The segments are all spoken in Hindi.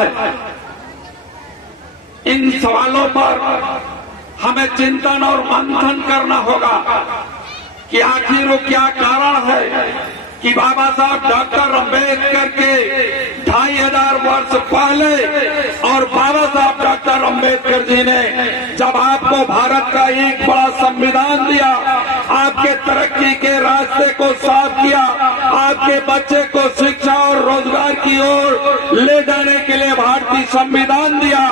है। इन सवालों पर हमें चिंतन और मंथन करना होगा कि आखिर वो क्या कारण है कि बाबा साहब डॉक्टर अम्बेडकर के 2500 वर्ष पहले और बाबा साहब डॉक्टर अम्बेडकर जी ने जब आपको भारत का एक बड़ा संविधान दिया, आपके तरक्की के रास्ते को साफ किया, आपके बच्चे को शिक्षा और रोजगार की ओर ले जाने के लिए भारतीय संविधान दिया,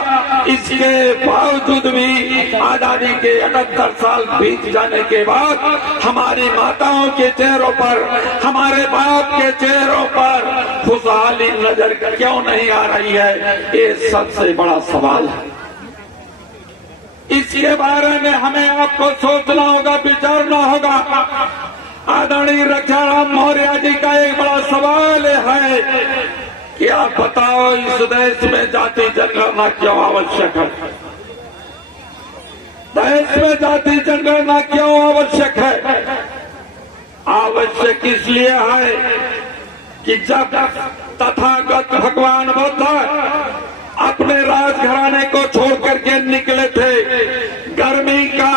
इसके बावजूद भी आजादी के 78 साल बीत जाने के बाद हमारी माताओं के चेहरों पर, हमारे बाप के चेहरों पर खुशहाली नजर क्यों नहीं आ रही है, ये सबसे बड़ा सवाल है। इसके बारे में हमें आपको सोचना होगा, विचारना होगा। आदरणीय रक्षाराम मौर्य जी का एक बड़ा सवाल है कि आप बताओ इस देश में जाति जनगणना क्यों आवश्यक है? देश में जाति जनगणना क्यों आवश्यक है? आवश्यक इसलिए है कि जब तथागत भगवान बुद्ध अपने राजघराने को छोड़ करके निकले थे, गर्मी का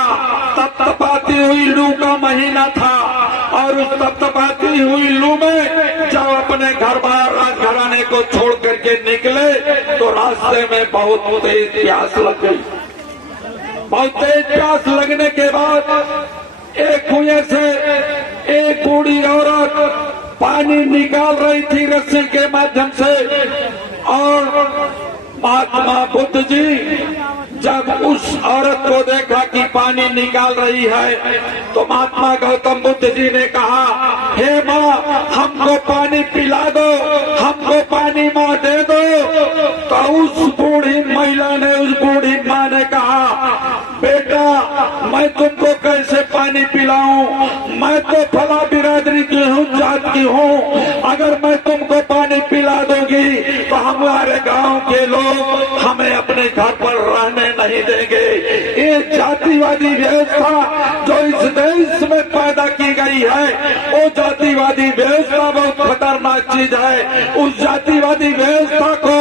तपतपाती हुई लू का महीना था और उस तपतपाती हुई लू में जब अपने घर बार राजघराने को छोड़ करके निकले तो रास्ते में बहुत तेज प्यास लग गई। बहुत तेज प्यास लगने के बाद एक कुएं से एक बूढ़ी औरत पानी निकाल रही थी रस्सी के माध्यम से, और महात्मा बुद्ध जी जब उस औरत को देखा कि पानी निकाल रही है तो महात्मा गौतम बुद्ध जी ने कहा, हे माँ हमको पानी पिला दो, हमको पानी माँ दे दो। तो उस बूढ़ी महिला ने, उस बूढ़ी माँ ने कहा, बेटा मैं तुमको कैसे पानी पिलाऊं, मैं तो फला बिरादरी की हूँ, जात की हूँ, अगर मैं तुमको पानी पिला दूंगी तो हमारे गांव के लोग हमें अपने घर पर रहने नहीं देंगे। ये जातिवादी व्यवस्था जो इस देश में पैदा की गई है, वो जातिवादी व्यवस्था बहुत खतरनाक चीज है। उस जातिवादी व्यवस्था को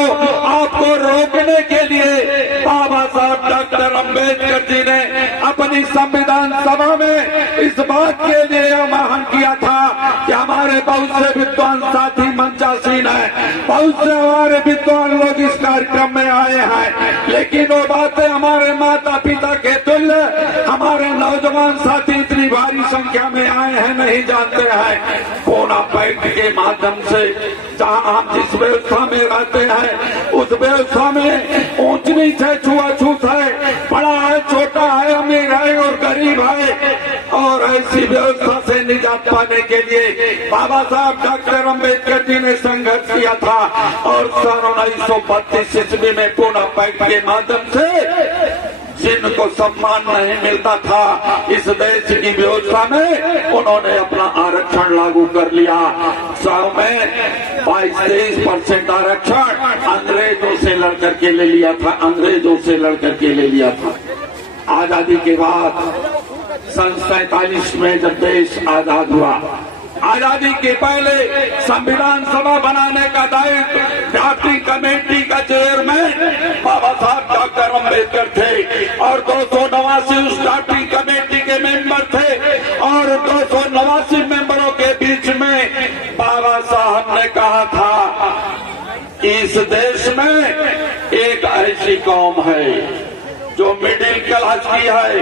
आपको रोकने के लिए बाबा साहब डॉक्टर अम्बेडकर जी ने अपनी संविधान सभा में इस बात के लिए आह्वान किया था कि हमारे बहुत से विद्वान साथी मंचासीन है, बहुत से हमारे विद्वान लोग इस कार्यक्रम में आए हैं, लेकिन वो बातें हमारे माता पिता के तुल्य हमारे नौजवान साथी इतनी भारी संख्या में आए हैं नहीं जानते हैं। कोना पैक्ट के माध्यम से जहां हम जिस व्यवस्था में रहते हैं उस व्यवस्था में ऊंच नीच है, छुआछूत है, बड़ा है, छोटा है, अमीर है और गरीब है, और ऐसी व्यवस्था से निजात पाने के लिए बाबा साहब डॉक्टर अम्बेडकर जी ने संघर्ष किया था और सन 1932 ईस्वी में पूना पैक्ट के माध्यम से जिनको सम्मान नहीं मिलता था इस देश की व्यवस्था में, उन्होंने अपना आरक्षण लागू कर लिया। 100 में 22-23% आरक्षण अंग्रेजों से लड़ करके ले लिया था, अंग्रेजों से लड़ करके ले लिया था। आजादी के बाद सन 47 में जब देश आजाद हुआ, आजादी के पहले संविधान सभा बनाने का दायित्व ड्राफ्टिंग कमेटी का चेयरमैन बाबा साहब डॉक्टर अम्बेडकर थे और 289 उस ड्राफ्टिंग कमेटी के मेंबर थे, और 289 मेंबरों के बीच में बाबा साहब ने कहा था कि इस देश में एक ऐसी कौम है जो मिडिल क्लास की है,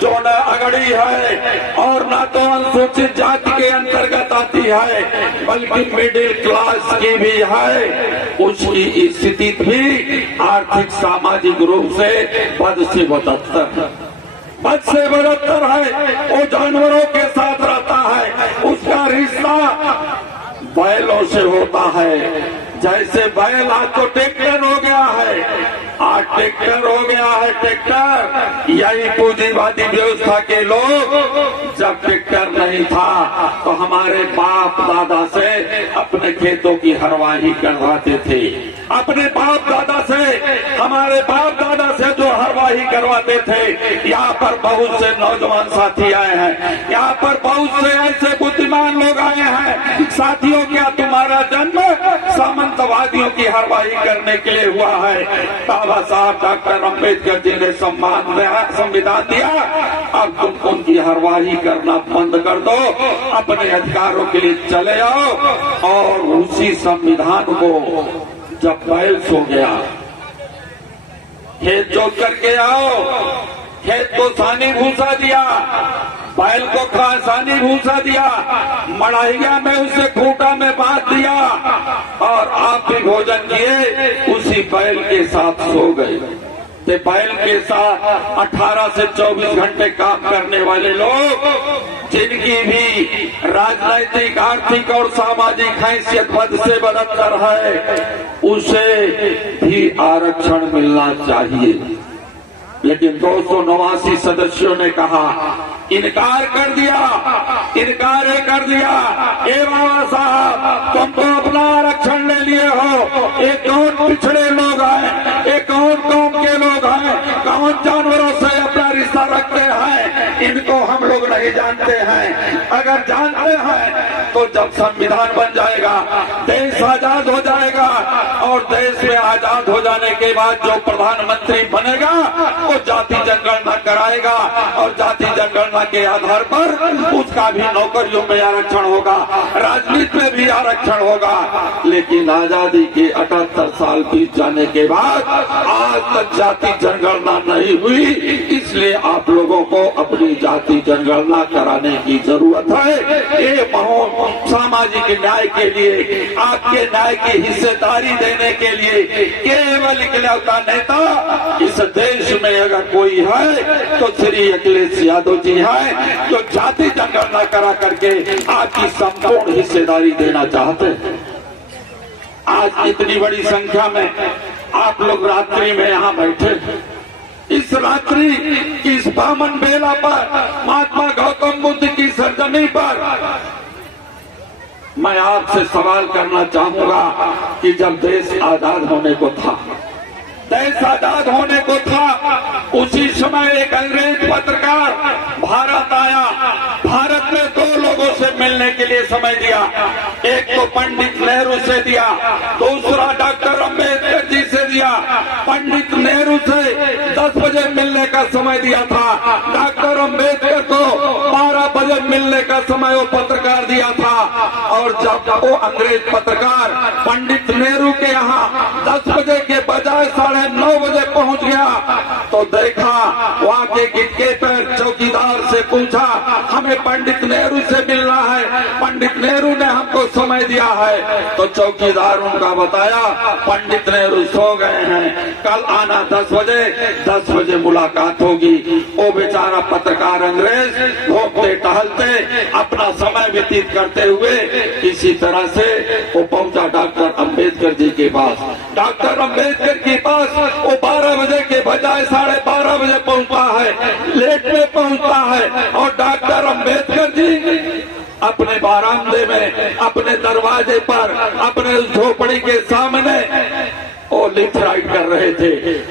जो न अगड़ी है और न तो अनुसूचित जाति के अंतर्गत आती है, बल्कि मिडिल क्लास की भी है। उसकी स्थिति भी आर्थिक सामाजिक रूप से पद से बदतर है। वो जानवरों के साथ रहता है, उसका रिश्ता बैलों से होता है। जैसे बैल आज तो ट्रैक्टर हो गया है, आज ट्रैक्टर हो गया है ट्रैक्टर। यही पूंजीवादी व्यवस्था के लोग, जब ट्रैक्टर नहीं था तो हमारे बाप दादा से अपने खेतों की हरवाही करवाते थे। अपने बाप दादा से, हमारे बाप दादा से जो हरवाही करवाते थे। यहाँ पर बहुत से नौजवान साथी आए हैं, यहाँ पर बहुत से ऐसे बुद्धिमान लोग आए हैं। साथियों, क्या तुम्हारा जन्म सामंतवादियों की हरवाही करने के लिए हुआ है? बाबा साहब डॉक्टर अम्बेडकर जी ने संविधान दिया, अब तुम उनकी हरवाही करना बंद कर दो, अपने अधिकारों के लिए चले आओ। और उसी संविधान को जब बैल सो गया, खेत जोत करके आओ, खेत को सानी भूसा दिया, बैल को सानी भूसा दिया, मड़ाइया में उसे खूंटा में बांध दिया और आप भी भोजन किए, उसी बैल के साथ सो गए। तो बैल के साथ 18 से 24 घंटे काम करने वाले लोग, जिनकी भी राजनैतिक, आर्थिक और सामाजिक हैसियत बद से बदतर है, उसे भी आरक्षण मिलना चाहिए। लेकिन 289 सदस्यों ने कहा, इनकार कर दिया, इनकार कर दिया। ए बाबा साहब, तुम तो अपना आरक्षण ले लिए हो, ये कौन पिछड़े लोग हैं, ये कौन कौम के लोग हैं, कौन जानवरों से अपना रिश्ता रखते हैं, इनको हम लोग नहीं जानते हैं। अगर जानते हैं तो जब संविधान बन जाएगा, देश आजाद हो जाएगा, और देश में आजाद हो जाने के बाद जो प्रधानमंत्री बनेगा वो जाति जनगणना कराएगा, और जाति जनगणना के आधार पर उसका भी नौकरियों में आरक्षण होगा, राजनीति में भी आरक्षण होगा। लेकिन आजादी के 78 साल बीत जाने के बाद आज तक जाति जनगणना नहीं हुई, इसलिए आप लोगों को अपनी जाति जनगणना कराने की जरूरत है। ये सामाजिक न्याय के लिए, आपके न्याय की हिस्सेदारी देने के लिए केवल इकलौता नेता इस देश में अगर कोई है तो श्री अखिलेश यादव जी हैं, जो जाति जनगणना करा करके आपकी संपूर्ण हिस्सेदारी देना चाहते हैं। आज इतनी बड़ी संख्या में आप लोग रात्रि में यहाँ बैठे, इस रात्रि की इस पावन बेला पर, महात्मा गौतम बुद्ध की सरजमी पर मैं आपसे सवाल करना चाहूंगा कि जब देश आजाद होने को था, देश आजाद होने को था, उसी समय एक अंग्रेज पत्रकार भारत आया। भारत में 2 लोगों से मिलने के लिए समय दिया, एक तो पंडित नेहरू से दिया, दूसरा डॉक्टर अम्बेडकर जी से दिया। पंडित नेहरू से 10 बजे मिलने का समय दिया था, डॉक्टर अम्बेडकर को 12 बजे मिलने का समय वो पत्रकार दिया था। और जब वो अंग्रेज पत्रकार पंडित नेहरू के यहाँ 10 बजे के बजाय 9:30 बजे पहुंच गया तो देखा वहाँ के गिटके पर चौकीदार से पूछा, हमें पंडित नेहरू से मिलना है, पंडित नेहरू ने हमको समय दिया है। तो चौकीदार उनका बताया, पंडित नेहरू सो गए हैं, कल आना 10 बजे, 10 बजे मुलाकात होगी। वो बेचारा पत्रकार अंग्रेज घूमते टहलते अपना समय व्यतीत करते हुए इसी तरह से वो पहुंचा डॉक्टर अम्बेडकर जी के पास। डॉक्टर अम्बेडकर के पास वो 12 बजे के बजाय 12:30 बजे पहुंचता है, लेट में पहुंचता है। और डॉक्टर अम्बेडकर जी अपने बारामदे में, अपने दरवाजे पर, अपने उस झोपड़ी के सामने वो लिफ्ट राइड कर रहे थे,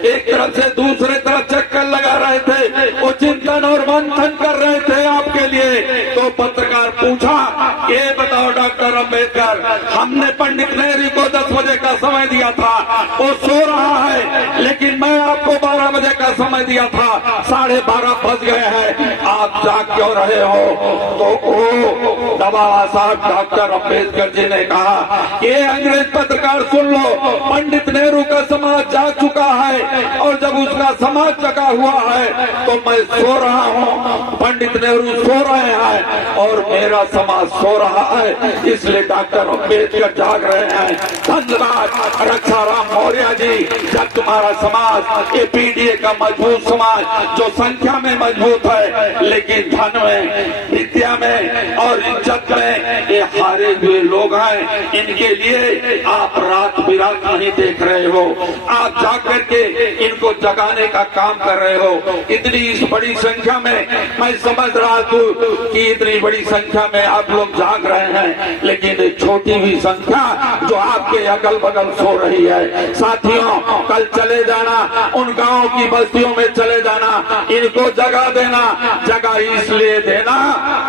एक तरफ से दूसरे तरफ चक्कर लगा रहे थे, वो चिंतन और मंथन कर रहे थे आपके लिए। तो पत्रकार पूछा, ये बताओ डॉक्टर अम्बेडकर, हमने पंडित नेहरू को 10 बजे का समय दिया था, वो सो रहा है, लेकिन मैं आपको 12 बजे का समय दिया था, 12:30 बज गए हैं, आप जाग क्यों रहे हो? तो वो बाबा साहब डॉक्टर अम्बेडकर जी ने कहा, ये अंग्रेज पत्रकार सुन लो, पंडित नेहरू का समाज जाग चुका है, और जब उसका समाज जगा हुआ है तो मैं सो रहा हूँ, पंडित नेहरू सो रहे हैं और मेरा समाज सो रहा है, इसलिए डॉक्टर अम्बेडकर जाग रहे हैं। धन्यवाद रक्षाराम मौर्य जी। जब तुम्हारा समाज एपीडीए का मजबूत समाज जो संख्या में मजबूत है लेकिन धन में, विद्या में और इज्जत में ये हारे हुए लोग हैं, इनके लिए आप रात बिरात नहीं देख रहे हो, आप जाकर के इनको जगाने का काम कर रहे हो। इतनी इस बड़ी संख्या में मैं समझ रहा था कि इतनी बड़ी संख्या में आप लोग जाग रहे हैं, लेकिन एक छोटी हुई संख्या जो आपके अगल बगल सो रही है। साथियों, कल चले जाना, उन गांव की बस्तियों में चले जाना, इनको जगा देना। जगह इसलिए देना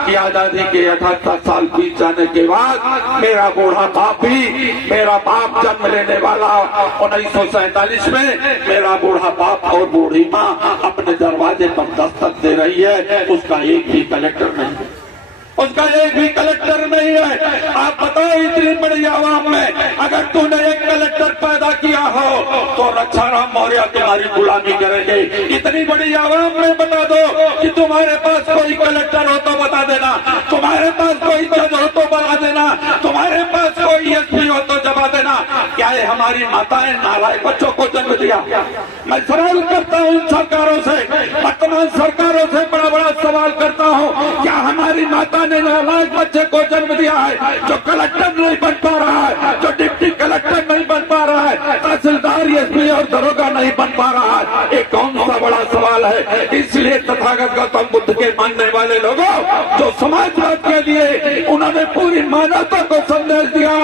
कि आजादी के 78 साल बीत जाने के बाद मेरा बूढ़ा बाप भी, मेरा बाप जन्म लेने वाला 1947 में, मेरा बूढ़ा बाप और बूढ़ी माँ अपने दरवाजे पर दस्तक दे रही है, उसका एक भी कलेक्टर नहीं, उसका एक भी कलेक्टर नहीं है। आप बताओ, इतनी बड़ी आवाम में अगर तूने एक कलेक्टर पैदा किया हो तो रक्षाराम मौर्य तुम्हारी गुलामी करेंगे। इतनी बड़ी आवाम में बता दो कि तुम्हारे पास कोई कलेक्टर हो तो बता देना, तुम्हारे पास कोई जज हो तो बता देना, तुम्हारे पास कोई एसपी हो तो जमा देना। क्या है हमारी माताएं नालायक बच्चों को जन्म दिया? मैं सवाल करता हूँ इन सरकारों से, वर्तमान सरकारों से बड़ा बड़ा सवाल करता हूँ, क्या हमारी माता ने नालायक बच्चे को जन्म दिया है जो कलेक्टर नहीं बन पा रहा है, जो डिप्टी कलेक्टर नहीं बन पा रहा है, तहसीलदार, एसपी और दरोगा नहीं बन पा रहा है? ये कौन सा बड़ा सवाल है? इसलिए तथागत गौतम बुद्ध के मानने वाले लोगों, जो समाजवाद के लिए उन्होंने पूरी मानवता को संदेश दिया,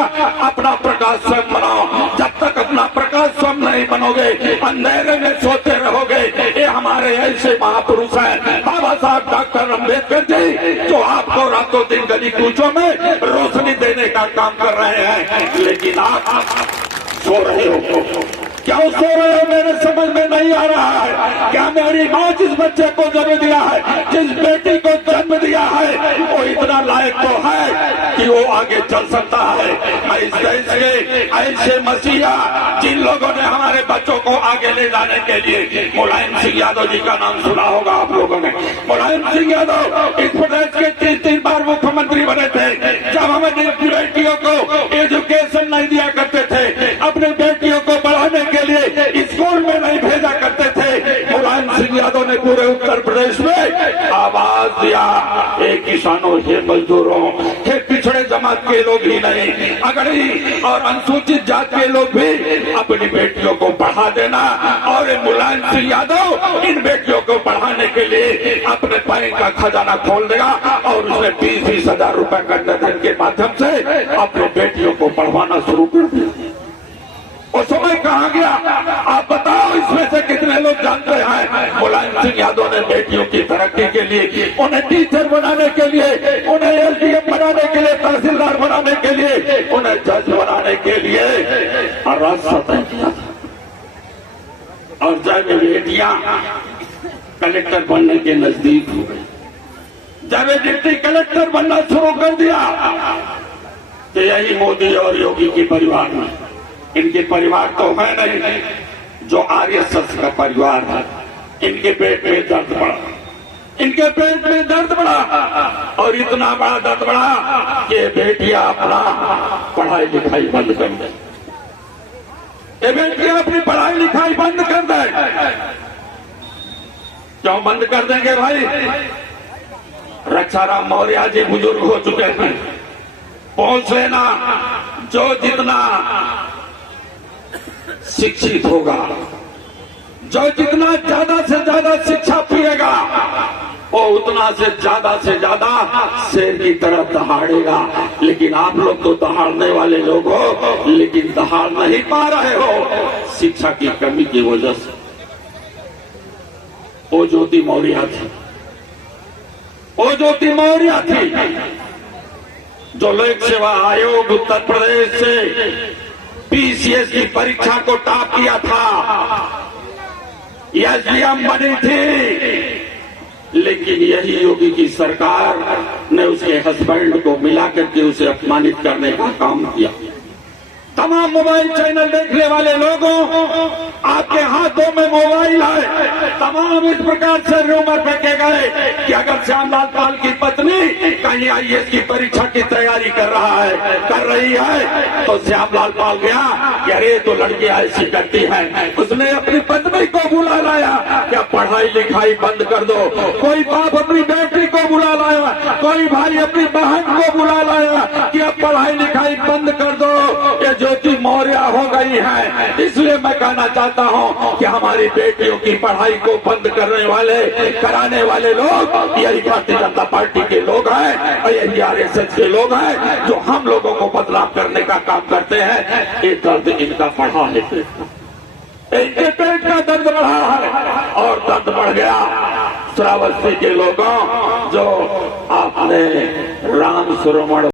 अपना प्रकाश स्वयं बनाओ। जब तक अपना प्रकाश स्वयं नहीं बनोगे, अंधेरे में सोते रहोगे। ये हमारे ऐसे महापुरुष हैं, बाबा साहब डॉक्टर अम्बेडकर जी, जो आपको रातों दिन गली कूचों में रोशनी देने का काम कर रहे हैं, लेकिन आप सो रहे हो। क्यों सो रहे हो मेरे समझ में नहीं आ रहा है। क्या मेरी माँ जिस बच्चे को जन्म दिया है, जिस बेटी को जन्म दिया है, वो इतना लायक तो है कि वो आगे चल सकता है? मैं इस देश के ऐसे मसीहा जिन लोगों ने हमारे बच्चों को आगे ले जाने के लिए, मुलायम सिंह यादव जी का नाम सुना होगा आप लोगों ने। मुलायम सिंह यादव इस प्रदेश के 3 बार मुख्यमंत्री बने थे। जब हमें बेटियों को एजुकेशन नहीं दिया करते थे, अपने बेटियों को बढ़ाने के लिए स्कूल में नहीं भेजा करते थे, मुलायम सिंह यादव ने पूरे उत्तर प्रदेश में आवाज दिया। एक किसानों, ये मजदूरों, ये पिछड़े जमात के लोग ही नहीं, अगड़ी और अनुसूचित जाति के लोग भी अपनी बेटियों को बढ़ा देना। और मुलायम सिंह यादव इन बेटियों को बढ़ाने के लिए अपने बैंक का खजाना खोल देगा और उसने 20-20 हजार रुपए कंडक्शन के माध्यम से अपनी बेटियों को बढ़वाना शुरू कर दिया। वो समय कहाँ गया? आप बताओ, इसमें से कितने लोग जानते हैं? मुलायम सिंह यादव ने बेटियों की तरक्की के लिए, उन्हें टीचर बनाने के लिए, उन्हें एलडीएम बनाने के लिए, तहसीलदार बनाने के लिए, उन्हें जज बनाने के लिए रास्ता तय किया था। और जब बेटियां कलेक्टर बनने के नजदीक हो गई, जब डिप्टी कलेक्टर बनना शुरू कर दिया, तो यही मोदी और योगी के परिवार में, इनके परिवार तो है नहीं जो आरएसएस का परिवार है, इनके पेट में दर्द बढ़ा, इनके पेट में दर्द बढ़ा और इतना बड़ा दर्द बढ़ा कि बेटियां अपना पढ़ाई लिखाई बंद कर दें। ये बेटियां अपनी पढ़ाई लिखाई बंद कर दें। क्यों बंद कर देंगे भाई? रक्षाराम मौर्य जी बुजुर्ग हो चुके हैं। पहुंच लेना, जो जितना शिक्षित होगा, जो जितना ज्यादा से ज्यादा शिक्षा पिएगा, वो उतना से ज्यादा शेर की तरह दहाड़ेगा। लेकिन आप लोग तो दहाड़ने वाले लोग हो, लेकिन दहाड़ नहीं पा रहे हो शिक्षा की कमी की वजह से। वो ज्योति मौर्य थी, वो ज्योति मौर्य थी जो लोक सेवा आयोग उत्तर प्रदेश से पीसीएस की परीक्षा को टॉप किया था, एसडीएम बनी थी। लेकिन यही योगी की सरकार ने उसके हस्बैंड को मिलाकर के उसे अपमानित करने का काम किया। तमाम मोबाइल चैनल देखने वाले लोगों, आपके हाथों में मोबाइल है, तमाम इस प्रकार से रूमर फेंके गए कि अगर श्यामलाल पाल की पत्नी कहीं आईएएस की परीक्षा की तैयारी कर रही है तो श्यामलाल पाल गया कि अरे तो लड़कियां ऐसी करती हैं। उसने अपनी पत्नी को बुला लाया क्या पढ़ाई लिखाई बंद कर दो। कोई बाप अपनी बेटी को बुला लाया, कोई भाई अपनी बहन को बुला लाया कि अब पढ़ाई लिखाई बंद कर दो, ये ज्योति मौर्य हो गई है। इसलिए मैं कहना चाहता हूँ कि हमारी बेटियों की पढ़ाई को बंद कराने वाले लोग यही भारतीय जनता पार्टी के लोग हैं और यही आरएसएस के लोग हैं जो हम लोगों को बदनाम करने का काम करते हैं। ये दर्द इनका बढ़ा है, इनके पेट का दर्द बढ़ा है और दर्द बढ़ गया श्रावस्ती के लोगों जो आपने राम सुरमण